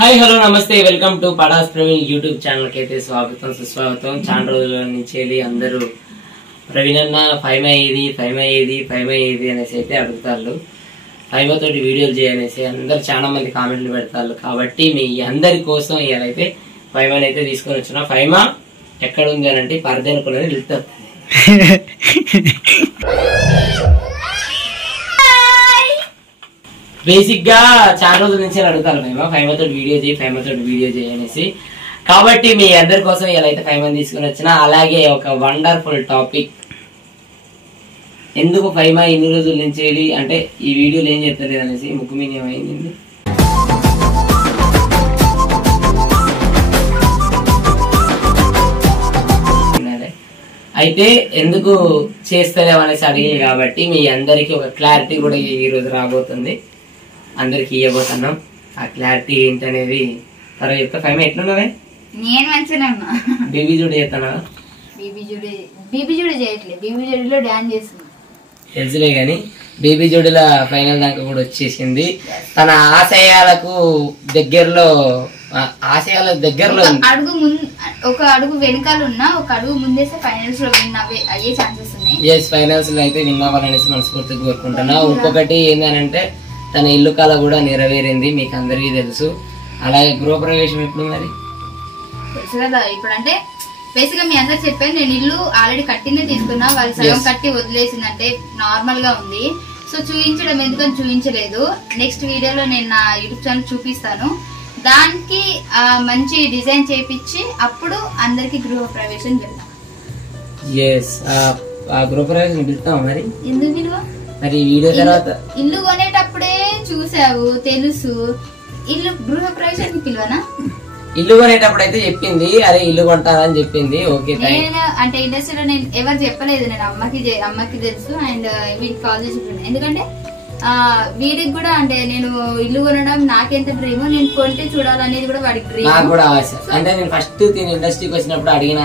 Hi hello నమస్తే welcome to Padas Praveen YouTube channel కి అయితే స్వాగతం సుస్వాగతం. చాలా రోజుల నుంచి అందరూ ప్రవీణ్ అన్న ఫైమా ఏది అనేసి అయితే అడుగుతారు. ఫైమా తోటి వీడియోలు చేయనేసి అందరు చాలా మంది కామెంట్లు పెడతారు. కాబట్టి మీ అందరి కోసం ఇవాళైతే ఫైమాని అయితే తీసుకొని వచ్చిన. ఫైమా ఎక్కడ ఉంది అని అంటే పరదనుకున్నది వెళ్తారు. బేసిక్ గా చాలా రోజుల నుంచి అడుగుతారు ఫైమా తోటి వీడియో చేయనేసి. కాబట్టి మీ అందరి కోసం ఇలా అయితే ఫైమాని తీసుకుని వచ్చిన. అలాగే ఒక వండర్ఫుల్ టాపిక్, ఎందుకు ఫైమా ఇన్ని రోజుల నుంచి అంటే ఈ వీడియోలు ఏం చెప్తలేదు అనేసి ముక్కు మీద ఏమైంది. అయితే ఎందుకు చేస్తలేవు అనేసి అడిగింది. కాబట్టి మీ అందరికి ఒక క్లారిటీ కూడా ఈ రోజు రాబోతుంది, అందరికి ఇవ్వబోతున్నాం. ఆ క్లారిటీ ఏంటనేది త్వరగా చెప్తా. ఫైమా ఎట్లున్నావే? నేను మంచిగా ఉన్నా. బీబీ జోడి చేస్తానా? బీబీ జోడి చేయట్లేదు, బీబీ జోడిలో డాన్స్ చేస్తున్నా తెలుసులే గాని బేబీ జోడిల ఫైనల్ దాకా కూడా వచ్చేసింది. తన ఆశయాలకు దగ్గరలో అడుగు ముందు, ఒక అడుగు వెనకాల ఉన్నా, ఒక అడుగు ముందేస్తే ఫైనల్స్ లో విన్ అయ్యే ఛాన్సెస్ ఉన్నాయి. ఎస్, ఫైనల్స్ లో అయితే విన్ అవ్వాలనేసి మనస్ఫూర్తిగా కోరుకుంటున్నా. ఇంకొకటి ఏంటంటే తన ఇల్లు కళ కూడా నెరవేరింది, మీకు అందరికీ తెలుసు. అలాగే గృహప్రవేశం ఎప్పుడు మరి తెలుసు కదా. ఇప్పుడు అంటే బేసిక్ గా మీ అందరు చెప్పాను, నేను ఇల్లు ఆల్రెడీ కట్టిందే తీసుకున్నా. వాళ్ళు సగం కట్టి వదిలేసిందంటే నార్మల్ గా ఉంది. సో చూపించడం ఎందుకని చూపించలేదు. నెక్స్ట్ వీడియోలో నేను నా యూట్యూబ్ ఛానల్ చూపిస్తాను. దానికి మంచి డిజైన్ చేపించి అప్పుడు అందరికి గృహప్రవేశం వెళ్తాం. గృహప్రవేశం వెళ్తాం మరి. ఎందుకు విలువ మరి వీడియో తర్వాత ఇల్లు కొనేటప్పుడే చూసావు, తెలుసు. ఇల్లు గృహప్రవేశానికి పిలువనా? ఇల్లు కొనేటప్పుడు అయితే చెప్పింది, అరే ఇల్లు కొంటారని చెప్పింది. ఓకే, నేను అంటే ఇండస్ట్రీలో నేను ఎవరు చెప్పలేదు. నేను అమ్మకి తెలుసు అండ్ వీడికి కాల్ చేసి చెప్పాను. ఎందుకంటే వీడికి కూడా అంటే నేను ఇల్లు కొనడం నాకెంత డ్రీమ్, నేను కొంటే చూడాలనేది కూడా వాడికి డ్రీమ్, నాకు కూడా ఆశ. అంటే నేను ఫస్ట్ ఇండస్ట్రీకి వచ్చినప్పుడు అడిగిన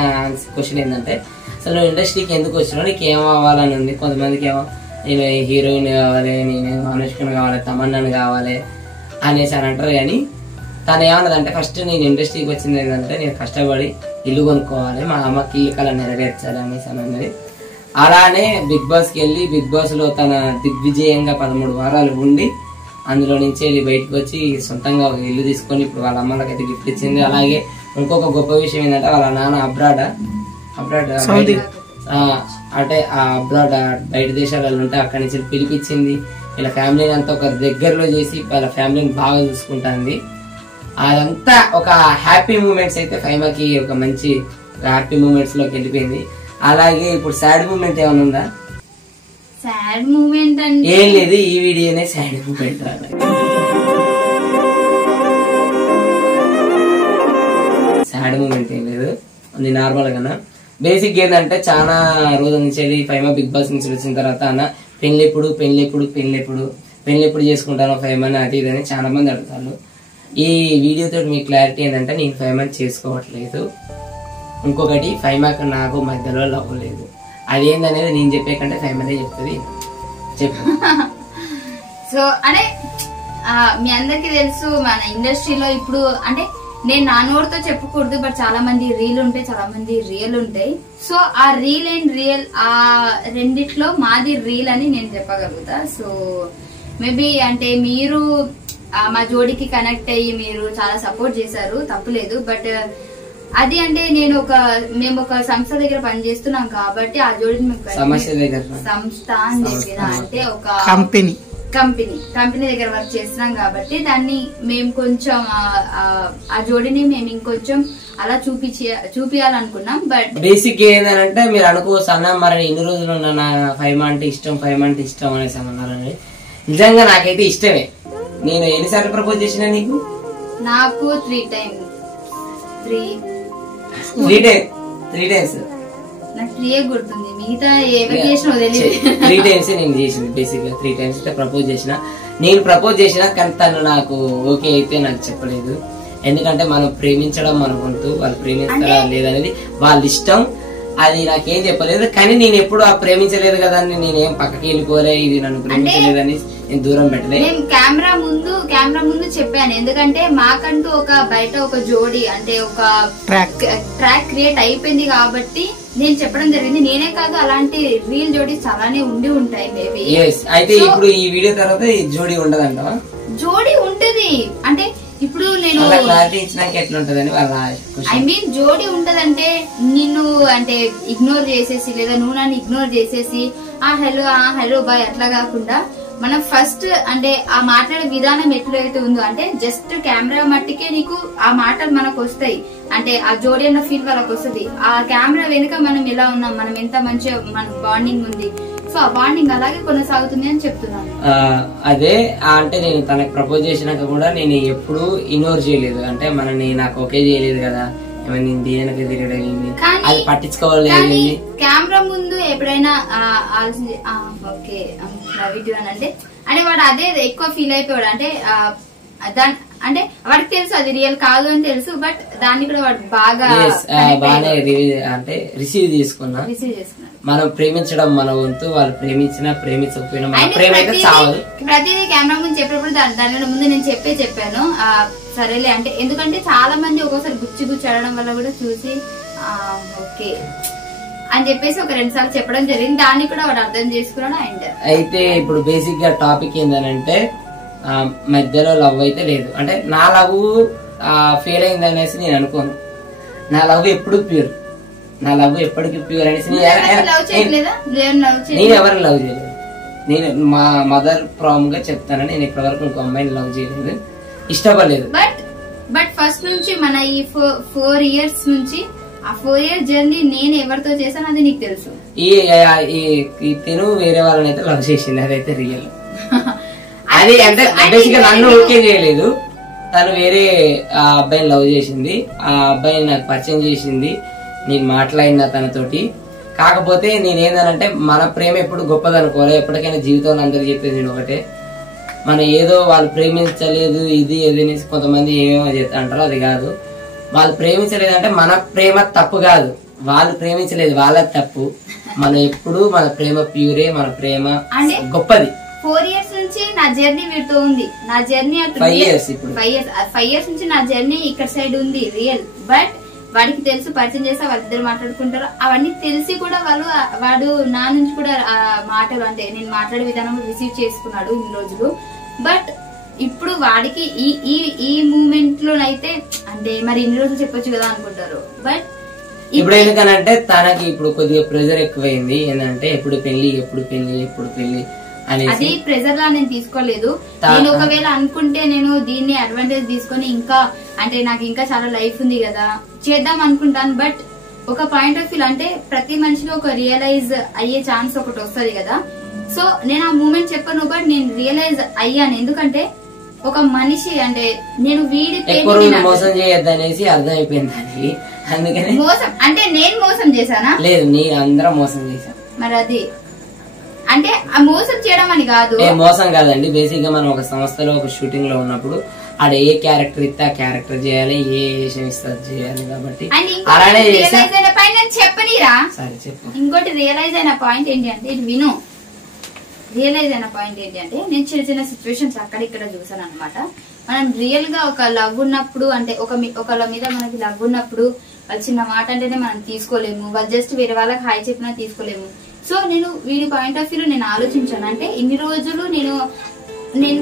క్వశ్చన్ ఏంటంటే, అసలు నువ్వు ఇండస్ట్రీకి ఎందుకు వచ్చినావు, నీకు ఏం అవ్వాలని ఉంది. కొంతమందికి ఏమో నేను హీరోయిన్ కావాలి, నేను అనుష్కను కావాలి, తమన్నాను కావాలి అనేసి అని అంటారు. కానీ తను ఏమన్నదంటే, ఫస్ట్ నేను ఇండస్ట్రీకి వచ్చింది ఏంటంటే, నేను కష్టపడి ఇల్లు కొనుక్కోవాలి, మా అమ్మకి ఇల్లు కళ నెరవేర్చాలి అనేసి అని అన్నది. అలానే బిగ్ బాస్కి వెళ్ళి బిగ్ బాస్ లో తన దిగ్విజయంగా 13 వారాలు ఉండి అందులో నుంచి వెళ్ళి బయటకు వచ్చి సొంతంగా ఒక ఇల్లు తీసుకొని ఇప్పుడు వాళ్ళ అమ్మలకైతే గిఫ్ట్ ఇచ్చింది. అలాగే ఇంకొక గొప్ప విషయం ఏంటంటే, వాళ్ళ నాన్న అబ్రాడ్ అంటే ఆ అబ్రాడ్ బయట దేశాలలో ఉంటే అక్కడి నుంచి పిలిపించింది. వీళ్ళ ఫ్యామిలీని అంతా ఒక దగ్గరలో చేసి వాళ్ళ ఫ్యామిలీని బాగా చూసుకుంటుంది. అదంతా ఒక హ్యాపీ మూమెంట్స్ అయితే ఫైమాకి ఒక మంచి హ్యాపీ మూమెంట్స్ లోకి వెళ్ళిపోయింది. అలాగే ఇప్పుడు సాడ్ మూమెంట్ ఏమైనా ఉందా? సాడ్ మూమెంట్ అంటే ఏం లేదు, ఈ వీడియోనే సాడ్ మూమెంట్. సాడ్ మూమెంట్ ఏం లేదు, అది నార్మల్ గానా. బేసిక్ ఏంటంటే, చాలా రోజుల నుంచి వెళ్ళి ఫైమా బిగ్ బాస్ నుంచి వచ్చిన తర్వాత అన్న పెళ్ళెప్పుడు చేసుకుంటాను ఫైమాని అది ఇదని చాలా మంది అడుగుతారు. ఈ వీడియోతో మీ క్లారిటీ ఏంటంటే, నేను ఫైమాని చేసుకోవట్లేదు. ఇంకొకటి, ఫైమాకి నాకు మధ్యలో లవ్ లేదు. అదేందనేది నేను చెప్పే కంటే ఫైమానే చెప్తుంది. చెప్పు. సో అంటే మీ అందరికి తెలుసు, మన ఇండస్ట్రీలో ఇప్పుడు అంటే నేను నా నోటితో చెప్పకూడదు, బట్ చాలా మంది రీల్ ఉంటాయి, చాలా మంది రియల్ ఉంటాయి. సో ఆ రీల్ అండ్ రియల్, ఆ రెండిట్లో మాది రీల్ అని నేను చెప్పగలుగుతా. సో మేబీ అంటే మీరు మా జోడికి కనెక్ట్ అయ్యి మీరు చాలా సపోర్ట్ చేశారు, తప్పులేదు. బట్ అది అంటే మేము ఒక సంస్థ దగ్గర పనిచేస్తున్నాం కాబట్టి ఆ జోడిని సంస్థ అని చెప్పిన అంటే ఒక కంపెనీ దగ్గర వర్క్ చేస్తున్నాం కాబట్టి దాన్ని మేము కొంచెం ఆ జోడిని మేము ఇంకొంచెం అలా చూపించాలనుకున్నాం. బట్ బేసిక్ ఏంటంటే, మీరు అనుకోవచ్చు అన్న మరి ఇన్ని రోజులు నా ఫైమా అంటే ఇష్టం అనేసి అన్నారని. నిజంగా నాకైతే ఇష్టమే. నేను ఎన్నిసార్లు ప్రపోజ్ చేసినా నీకు? నాకు 3 times. నాకు 3 గుర్తుంది, మిగతా ఎవరు చేసినా తెలియదు. 3 times నేను చేసింది. బేసిక్ గా 3 times అయితే ప్రపోజ్ చేసిన. నేను ప్రపోజ్ చేసిన కానీ తను నాకు ఓకే అయితే నాకు చెప్పలేదు. ఎందుకంటే మనం ప్రేమించడం మన వంతు, వాళ్ళు ప్రేమిస్తారా లేదనేది వాళ్ళ ఇష్టం. అది నాకేం చెప్పలేదు. కానీ నేను ఎప్పుడు ఆ ప్రేమించలేదు కదా అని నేనేం పక్కకి వెళ్ళిపోలే, ఇది నన్ను ప్రేమించలేదని నేను దూరం పెట్టలే. నేను కెమెరా ముందు చెప్పాను, ఎందుకంటే మాకంటూ ఒక బయట ఒక జోడి అంటే ఒక ట్రాక్ క్రియేట్ అయిపోయింది కాబట్టి నేను చెప్పడం జరిగింది. నేనే కాదు, అలాంటి రీల్ జోడీ చాలానే ఉండి ఉంటాయి మేబీ. అయితే ఇప్పుడు ఈ వీడియో తర్వాత ఈ జోడీ ఉండదంటావా? జోడీ ఉంటది అంటే ఇప్పుడు నేను ఐ మీన్ జోడీ ఉంటదంటే నిన్ను అంటే ఇగ్నోర్ చేసేసి లేదా నువ్వు నన్ను ఇగ్నోర్ చేసేసి హలో బాయ్ అట్లా కాకుండా మనం ఫస్ట్ అంటే ఆ మాట్లాడే విధానం ఎట్లయితే ఉందో అంటే జస్ట్ కెమెరా మట్టికే నీకు ఆ మాటలు మనకు వస్తాయి, అంటే ఆ జోడీ అన్న ఫీల్ వాళ్ళకి వస్తుంది. ఆ కెమెరా వెనుక మనం ఎలా ఉన్నాం, మనం ఎంత మంచిగా మన బాండింగ్ ఉంది, సో ఆ బాండింగ్ అలాగే కొనసాగుతుంది అని చెప్తున్నాను. అదే అంటే నేను తనకు ప్రపోజ్ చేసినాక కూడా నేను ఎప్పుడు ఇగ్నోర్ చేయలేదు, అంటే మనని నాకు ఓకే చేయలేదు కదా అది పట్టించుకోవాలి. కెమెరా ముందు ఎప్పుడైనా ఓకే అంటే వాడు అదే ఎక్కువ ఫీల్ అయిపోయాడు, అంటే అంటే వాడికి తెలుసు అది రియల్ కాదు అని తెలుసు, బట్ దాన్ని కూడా వాడు బాగా అంటే రిసీవ్ చేసుకున్నాడు. మనం ప్రేమించడం మన వంతు, వాళ్ళు ప్రేమించినా ప్రేమించకపోయినా మన ప్రేమ అయితే చాలు. ప్రతిదీ కెమెరా ముందు చెప్పినప్పుడు దాని ముందు నేను చెప్పాను సరేలే అంటే, ఎందుకంటే చాలా మంది ఒక్కోసారి గుచ్చి అడడం వల్ల కూడా చూసి ఓకే అని చెప్పేసి ఒక 2 సార్లు చెప్పడం జరిగింది, దాన్ని కూడా వాడు అర్థం చేసుకున్నాడు. అండ్ అయితే ఇప్పుడు బేసిక్ గా టాపిక్ ఏంటంటే మధ్యలో లవ్ అయితే లేదు, అంటే నా లవ్ ఫెయిల్ అయింది అనేసి నేను అనుకోను. నా లవ్ ఎప్పుడు ప్యూర్, నా లవ్ ఎప్పటికీ ప్యూర్ అనేసి నేను ఎవరిని లవ్ చేయలేదు. నేను మా మదర్ ప్రామ్ గా చెప్తానని నేను ఇప్పటివరకు ఇంకో అమ్మాయిని లవ్ చేయలేదు, ఇష్టపడలేదు. బట్ ఫస్ట్ నుంచి మన ఈ 4 years నుంచి ఆ 4 year జర్నీ నేను ఎవరితో చేశాను అది నీకు తెలుసు. ఈ తిను వేరే వాళ్ళని అయితే లవ్ చేసింది, అదైతే రియల్. అది అంటే బేసిక్ గా నన్ను ఓకే చేయలేదు, తను వేరే అబ్బాయిని లవ్ చేసింది, ఆ అబ్బాయిని నాకు పరిచయం చేసింది, నేను మాట్లాడిన తనతోటి. కాకపోతే నేనేందనంటే మన ప్రేమ ఎప్పుడు గొప్పదనుకోవాలి, ఎప్పటికైనా జీవితంలో అందరూ చెప్పేది నేను ఒకటే, మన ఏదో వాళ్ళు ప్రేమించలేదు ఇది ఏదనేసి కొంతమంది ఏమేమో చెప్తా అంటారో అది కాదు. వాళ్ళు ప్రేమించలేదంటే మన ప్రేమ తప్పు కాదు, వాళ్ళు ప్రేమించలేదు వాళ్ళది తప్పు. మనం ఎప్పుడు మన ప్రేమ ప్యూరే, మన ప్రేమ గొప్పది. 4 years నుంచి నా జర్నీ వీటితో ఉంది, నా జర్నీ 5 years ఇప్పుడు 5 years నుంచి నా జర్నీ ఇక్కడ సైడ్ ఉంది రియల్. బట్ వాడికి తెలుసు, పరిచయం చేస్తా వాళ్ళిద్దరు మాట్లాడుకుంటారు, అవన్నీ తెలిసి కూడా వాడు నా నుంచి కూడా మాటలు అంటే నేను మాట్లాడే విధానం రిసీవ్ చేసుకున్నాడు ఇన్ని రోజులు. బట్ ఇప్పుడు వాడికి ఈ మూమెంట్ లోనైతే అంటే మరి ఇన్ని రోజులు చెప్పొచ్చు కదా అనుకుంటారు. బట్ ఇప్పుడు ఎందుకనంటే తనకి ఇప్పుడు కొద్దిగా ప్రెజర్ ఎక్కువైంది, ఏంటంటే ఎప్పుడు పెళ్లి అది ప్రెజర్ లా నేను తీసుకోలేదు. నేను ఒకవేళ అనుకుంటే నేను దీన్ని అడ్వాంటేజ్ తీసుకొని ఇంకా అంటే నాకు ఇంకా చాలా లైఫ్ ఉంది కదా చేద్దాం అనుకుంటాను. బట్ ఒక పాయింట్ ఆఫ్ వ్యూ అంటే ప్రతి మనిషిలో ఒక రియలైజ్ అయ్యే ఛాన్స్ ఒకటి వస్తుంది కదా. సో నేను ఆ మూమెంట్ చెప్పను, బట్ నేను రియలైజ్ అయ్యాను. ఎందుకంటే ఒక మనిషి అంటే నేను వీడి మోసం చేయొద్దనేసి అర్థమైపోయింది, అందుకని మోసం అంటే నేను మోసం చేశానా? లేదు, నీ అందరం మోసం చేశాం. మరి అది అంటే ఆ మోసం చేయడం అని కాదు, మోసం కాదండి. బేసిక్ గా మనం ఒక సంస్థలో ఒక షూటింగ్ లో ఉన్నప్పుడు ఆడ ఏ క్యారెక్టర్ ఇస్తే ఆ క్యారెక్టర్ చేయాలి, ఏ విషయం ఇస్తే చేయాలి కాబట్టి అలానే చెప్పనిరా. సరే చెప్పు. ఇంకోటి రియలైజ్ అయిన పాయింట్ ఏంటి అంటే ఇది విను. రియలైజ్ అయిన పాయింట్ ఏంటి అంటే నేను చిన్న సిచ్యువేషన్స్ అక్కడ ఇక్కడ చూసాను అనమాట. మనం రియల్ గా ఒక లవ్ ఉన్నప్పుడు అంటే ఒకళ్ళ మీద మనకి లవ్ ఉన్నప్పుడు వాళ్ళు చిన్న మాట అంటేనే మనం తీసుకోలేము, వాళ్ళు జస్ట్ వేరే వాళ్ళకి హాయ్ చెప్పినా తీసుకోలేము. సో నేను వీడి పాయింట్ ఆఫ్ వ్యూలో నేను ఆలోచించాను, అంటే ఇన్ని రోజులు నేను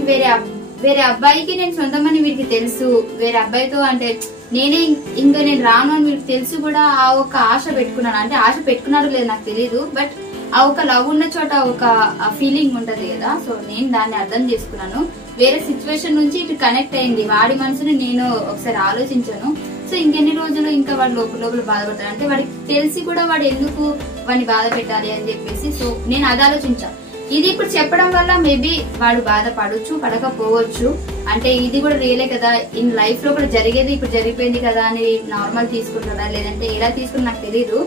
వేరే అబ్బాయికి నేను సొంతమని వీడికి తెలుసు, వేరే అబ్బాయితో అంటే నేనే ఇంకా నేను రాను అని వీడికి తెలుసు కూడా ఆ ఒక ఆశ పెట్టుకున్నాను. అంటే ఆశ పెట్టుకున్నాడు లేదు నాకు తెలీదు, బట్ ఆ ఒక లవ్ ఉన్న చోట ఒక ఫీలింగ్ ఉంటది కదా. సో నేను దాన్ని అర్థం చేసుకున్నాను, వేరే సిచ్యువేషన్ నుంచి ఇటు కనెక్ట్ అయింది వాడి మనసుని నేను ఒకసారి ఆలోచించాను. సో ఇంకెన్ని రోజులు ఇంకా వాడు లోపల బాధపడతాడు అంటే వాడికి తెలిసి కూడా వాడు ఎందుకు వాడిని బాధ పెట్టాలి అని చెప్పేసి. సో నేను అది ఆలోచించాను. ఇది ఇప్పుడు చెప్పడం వల్ల మేబీ వాడు బాధపడొచ్చు పడకపోవచ్చు, అంటే ఇది కూడా రియలే కదా, ఇన్ లైఫ్ లో కూడా జరిగేది ఇప్పుడు జరిగిపోయింది కదా అని నార్మల్ తీసుకుంటాడా లేదంటే ఎలా తీసుకుని నాకు తెలీదు.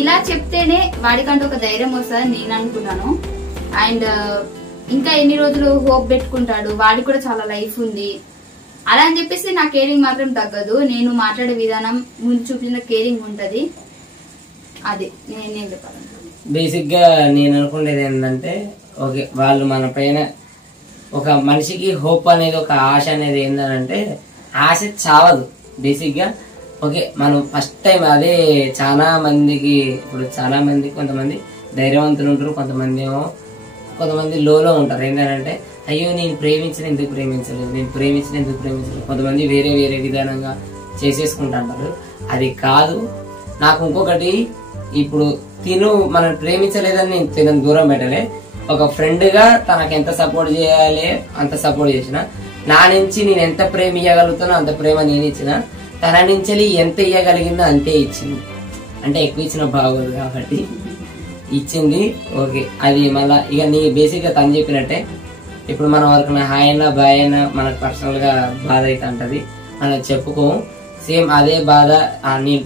ఇలా చెప్తేనే వాడికంటూ ఒక ధైర్యం వస్తుందని నేను అనుకున్నాను. అండ్ ఇంకా ఎన్ని రోజులు హోప్ పెట్టుకుంటాడు, వాడికి కూడా చాలా లైఫ్ ఉంది అలా అని చెప్పేసి నా కేరింగ్ మాత్రం తగ్గదు. నేను మాట్లాడే విధానం ముందు చూపించిన కేరింగ్ ఉంటది, అది నేనేం చెప్పాలంటే బేసిక్ గా నేను అనుకునేది ఏంటంటే ఓకే వాళ్ళు మన పైన ఒక మనిషికి హోప్ అనేది, ఒక ఆశ అనేది ఏంటంటే ఆశ చావదు బేసిక్ గా. ఓకే, మనం ఫస్ట్ టైం అదే చాలా మందికి, ఇప్పుడు చాలా మంది కొంతమంది ధైర్యవంతులు ఉంటారు, కొంతమంది లోలో ఉంటారు. ఏంటంటే అయ్యో నేను ప్రేమించిన ఎందుకు ప్రేమించలేదు, కొంతమంది వేరే వేరే విధానంగా చేసేసుకుంటుంటారు. అది కాదు. నాకు ఇంకొకటి, ఇప్పుడు మనం ప్రేమించలేదని నేను తినని దూరం పెట్టలే, ఒక ఫ్రెండ్ గా తనకు ఎంత సపోర్ట్ చేయాలి అంత సపోర్ట్ చేసిన, నా నుంచి నేను ఎంత ప్రేమ ఇవ్వగలుగుతానో అంత ప్రేమ నేను ఇచ్చిన, తన నుంచి ఎంత ఇవ్వగలిగిందో అంతే ఇచ్చింది. అంటే ఎక్కువ ఇచ్చిన బాగోదు కాబట్టి ఇచ్చింది. ఓకే, అది మళ్ళా ఇక నీ బేసిక్ గా తను చెప్పినట్టే, ఇప్పుడు మనం వరకు హాయ్ అయినా బాయ్ అయినా మనకు పర్సనల్ గా బాధ అయితే ఉంటది, మనం చెప్పుకోము. సేమ్ అదే బాధ నేను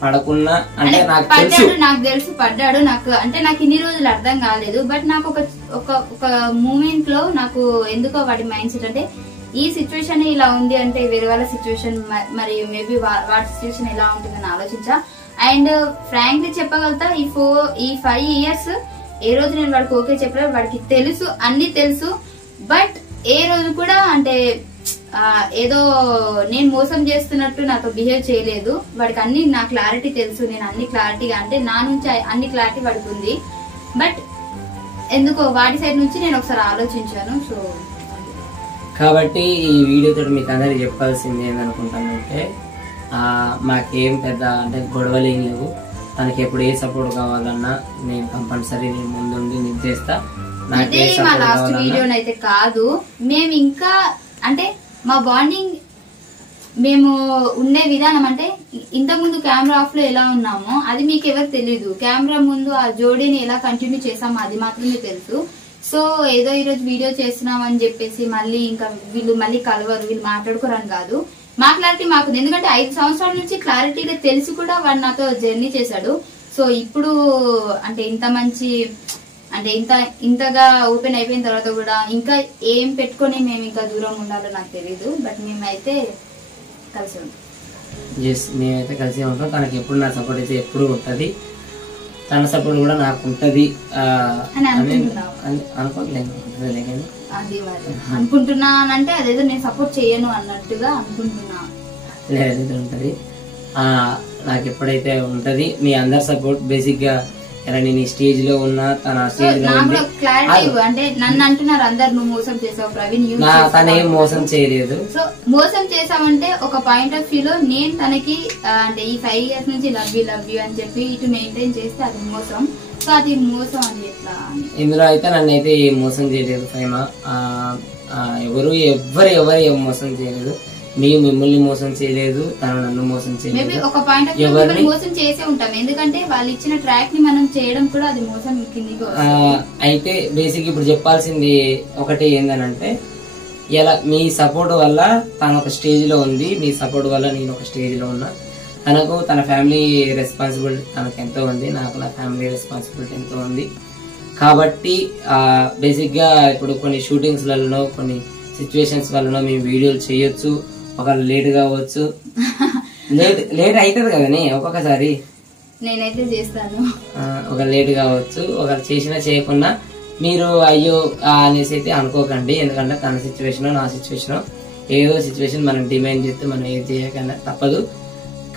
పడకున్నా అంటే నాకు తెలుసు పడ్డాడు. నాకు ఇన్ని రోజులు అర్థం కాలేదు. బట్ నాకు ఒక మూమెంట్ లో నాకు ఎందుకో వాడి మైండ్ సెట్ అంటే ఈ సిచ్యువేషన్ ఇలా ఉంది అంటే వేరే వాళ్ళ సిచ్యువేషన్ మరి మేబీ వాటి సిచ్యువేషన్ ఎలా ఉంటుందని ఆలోచించా. అండ్ ఫ్రాంక్లీ చెప్పగలుగుతా, ఈ 5 years ఏ రోజు నేను వాడికి ఓకే చెప్పలేదు. వాడికి తెలుసు, అన్ని తెలుసు. బట్ ఏ రోజు కూడా అంటే ఏదో నేను మోసం చేస్తున్నట్టు నాతో బిహేవ్ చేయలేదు. వాడికి అన్ని నా క్లారిటీ తెలుసు, నేను అన్ని క్లారిటీగా అంటే నా నుంచి అన్ని క్లారిటీ వాడికి ఉంది. బట్ ఎందుకో వాడి సైడ్ నుంచి నేను ఒకసారి ఆలోచించాను. సో కాబట్టి ఈ వీడియోతో మీకు అందరికి చెప్పాల్సింది ఏందనుకుంటానంటే, మాకేం పెద్ద అంటే గొడవలు ఏం లేవు. తనకి ఎప్పుడు ఏ సపోర్ట్ కావాలన్నా నేను కంపల్సరీ నేను ముందుండి నేను చేస్తా. మా లాస్ట్ వీడియోనైతే కాదు, మేము ఇంకా అంటే మా బాండింగ్ మేము ఉండే విధానం అంటే ఇంతకుముందు కెమెరా ఆఫ్ లో ఎలా ఉన్నామో అది మీకు ఎవరు తెలీదు. కెమెరా ముందు ఆ జోడీని ఎలా కంటిన్యూ చేసామో అది మాత్రమే తెలుసు. సో ఏదో ఈరోజు వీడియో చేస్తున్నాం అని చెప్పేసి మళ్ళీ ఇంకా వీళ్ళు మళ్ళీ కలవరు, వీళ్ళు మాట్లాడుకోరని కాదు. మా క్లారిటీ మాకు, ఎందుకంటే 5 సంవత్సరాల నుంచి క్లారిటీగా తెలిసి కూడా వాడు నాతో జర్నీ చేశాడు. సో ఇప్పుడు అంటే ఇంత మంచి అంటే ఇంతగా ఓపెన్ అయిపోయిన తర్వాత కూడా ఇంకా ఏం పెట్టుకొని మేము ఇంకా దూరంగా ఉండాలో నాకు తెలీదు. బట్ మేమైతే కలిసి ఉంటాం. మేమైతే కలిసి ఉంటాం. తనకి ఎప్పుడు నా సపోర్ట్ అయితే ఎప్పుడు ఉంటది, తన సపోర్ట్ కూడా నాకు ఉంటది అని అనుకోవట్లేదు. అది అనుకుంటున్నానంటే అదేదో నేను సపోర్ట్ చేయను అన్నట్టుగా అనుకుంటున్నా. లేదు ఉంటది, నాకు ఎప్పుడైతే ఉంటది మీ అందరి సపోర్ట్. బేసిక్ గా నేను ఈ స్టేజ్ లో ఉన్నా, తన స్టేజ్ లో అంటే నన్ను అంటున్నారు అందరు నువ్వు మోసం చేసావు ప్రవీణ్, తనేం మోసం చేయలేదు. సో మోసం చేసావంటే ఒక పాయింట్ ఆఫ్ వ్యూ లో నేను తనకి అంటే ఈ 5 years నుంచి లవ్ యూ అని చెప్పి ఇటు మెయింటైన్ చేస్తే అది మోసం. సో అది మోసం అని ఎట్లా? ఇందులో అయితే నన్ను అయితే ఏం మోసం చేయలేదు ఫైమా. ఎవరు మోసం చేయలేదు. మిమ్మల్ని మోసం చేయలేదు, తను నన్ను మోసం చేయలేదు. ఒక పాయింట్ ఆఫ్ వ్యూ మోసం చేసే ఉంటాం, ఎందుకంటే వాళ్ళు ఇచ్చిన ట్రాక్ ని మనం చేయడం కూడా అది మోసం కిందికి. అయితే బేసిక్ ఇప్పుడు చెప్పాల్సింది ఒకటి ఏందనంటే, ఇలా మీ సపోర్ట్ వల్ల తను ఒక స్టేజ్ లో ఉంది, మీ సపోర్ట్ వల్ల నేను ఒక స్టేజ్ లో ఉన్నా. తనకు తన ఫ్యామిలీ రెస్పాన్సిబిలిటీ తనకు ఎంతో ఉంది, నాకు నా ఫ్యామిలీ రెస్పాన్సిబిలిటీ ఎంతో ఉంది. కాబట్టి బేసిక్ గా ఇప్పుడు కొన్ని షూటింగ్స్ లలో కొన్ని సిచ్యువేషన్స్ వల్ల మేము వీడియోలు చేయొచ్చు, ఒకవేళ లేట్ కావచ్చు, లేట్ అవుతుంది కదనే ఒక్కొక్కసారి. నేనైతే చేస్తాను. ఒక లేట్ కావచ్చు, ఒక చేసినా చేయకుండా మీరు అయ్యో అనేసి అయితే అనుకోకండి. ఎందుకంటే తన సిచ్యువేషన్ నా సిచ్యువేషన్ ఏదో సిచ్యువేషన్ మనం డిమాండ్ చేస్తే మనం ఏది చేయకుండా తప్పదు.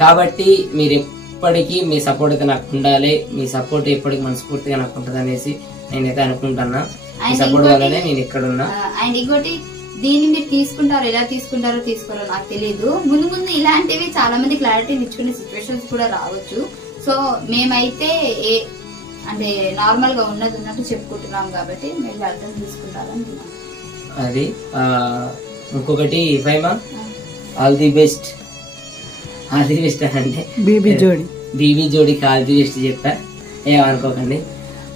కాబట్టి మీరు ఎప్పటికీ మీ సపోర్ట్ అయితే నాకు ఉండాలి, మీ సపోర్ట్ ఎప్పటికీ మనస్ఫూర్తిగా నాకు ఉంటుంది అనేసి నేనైతే అనుకుంటున్నా. మీ సపోర్ట్ వల్లనే నేను ఇక్కడ ఉన్నా. అండ్ ఇంకోటి, దీన్ని మీరు తీసుకుంటారో ఎలా తీసుకోరో నాకు తెలియదు. ముందు ఇలాంటివి చాలా మంది క్లారిటీ ఇచ్చుకునే సిచ్యువేషన్స్ కూడా రావచ్చు. సో మేమైతే అంటే నార్మల్ గా ఉన్నట్టు చెప్పుకుంటున్నాం కాబట్టి మీరు అర్థం తీసుకుంటారని. అది ఇంకొకటి ఫైమా ఆల్ ది బెస్ట్ అంటే బీబీ జోడికి ఆల్ ది బెస్ట్ చెప్పా, ఏమనుకోకండి.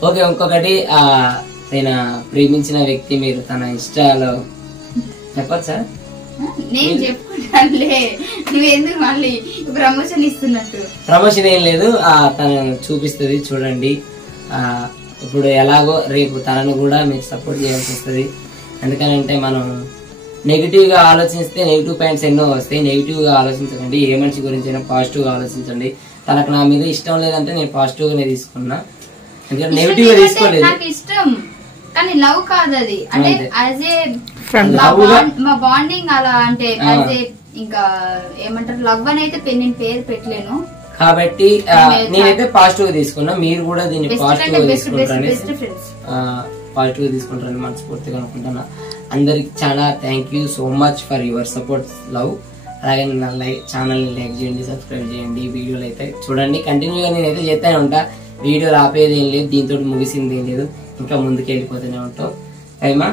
ఓకే, ఇంకొకటి ఆయన ప్రేమించిన వ్యక్తి మీరు తన ఇష్టాలో చెప్పచ్చా? నేను చెప్పుకుంటానులే, నువ్వు ఎందుకు మళ్ళీ ప్రమోషన్ ఇస్తున్నట్టు? ప్రమోషన్ ఏం లేదు, తను చూపిస్తుంది చూడండి. ఇప్పుడు ఎలాగో రేపు తనను కూడా మీకు సపోర్ట్ చేయాల్సి వస్తుంది. ఎందుకనంటే మనం నెగిటివ్ గా ఆలోచిస్తే నెగిటివ్ పాయింట్స్ ఎన్నో వస్తాయి. నెగిటివ్ గా ఆలోచించకండి, ఏ మనిషి గురించి అయినా పాజిటివ్ గా ఆలోచించండి. తనకు నా మీద ఇష్టం లేదంటే నేను పాజిటివ్ గానే తీసుకున్నా, ఎందుకంటే నెగిటివ్ గా తీసుకోలేదు. నాకు ఇష్టం కానీ లవ్ కాదు అది, అంటే యాజ్ ఏ మా బాండింగ్ అలా, అంటే యాజ్ ఏ ఇంకా ఏమంటారు లవ్ అని అయితే నేను పేరు పెట్టలేను. కాబట్టి నేనైతే పాజిటివ్ గా తీసుకున్నా, మీరు కూడా దీన్ని పాజిటివ్ గా తీసుకుంటారని మనస్ఫూర్తిగా అనుకుంటున్నా. అందరికి చాలా thank you so much for your support love. అలాగే నా ఛానల్ లైక్ చేయండి, సబ్స్క్రైబ్ చేయండి, వీడియోలు అయితే చూడండి. కంటిన్యూగా నేనైతే చేస్తూనే ఉంటా, వీడియోలు ఆపేది ఏం లేదు, దీంతో ముగిసింది ఏం లేదు, ఇంకా ముందుకు వెళ్ళిపోతూనే ఉంటాం. టైమా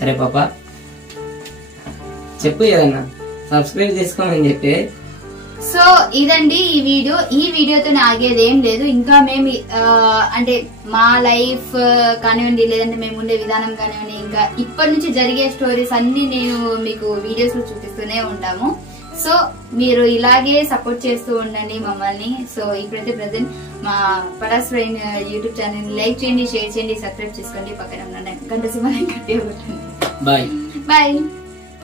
సరే పాప చెప్పు ఏదన్నా సబ్స్క్రైబ్ చేసుకోమని చెప్పి. సో ఇదండి ఈ వీడియోతో ఆగేది ఏం లేదు. ఇంకా మేము అంటే మా లైఫ్ కానివ్వండి, లేదంటే మేము ఉండే విధానం కానివ్వండి, ఇంకా ఇప్పటి నుంచి జరిగే స్టోరీస్ అన్ని నేను మీకు వీడియోస్ లో చూపిస్తూనే ఉంటాము. సో మీరు ఇలాగే సపోర్ట్ చేస్తూ ఉండండి మమ్మల్ని. సో ఇప్పుడైతే ప్రెసెంట్ మా Pataas friend YouTube channel like చేయండి, షేర్ చేయండి, సబ్స్క్రైబ్ చేసుకోండి, పక్కన ఉన్న గంట సింహాన్ని కట్టి కొట్టండి. Bye bye.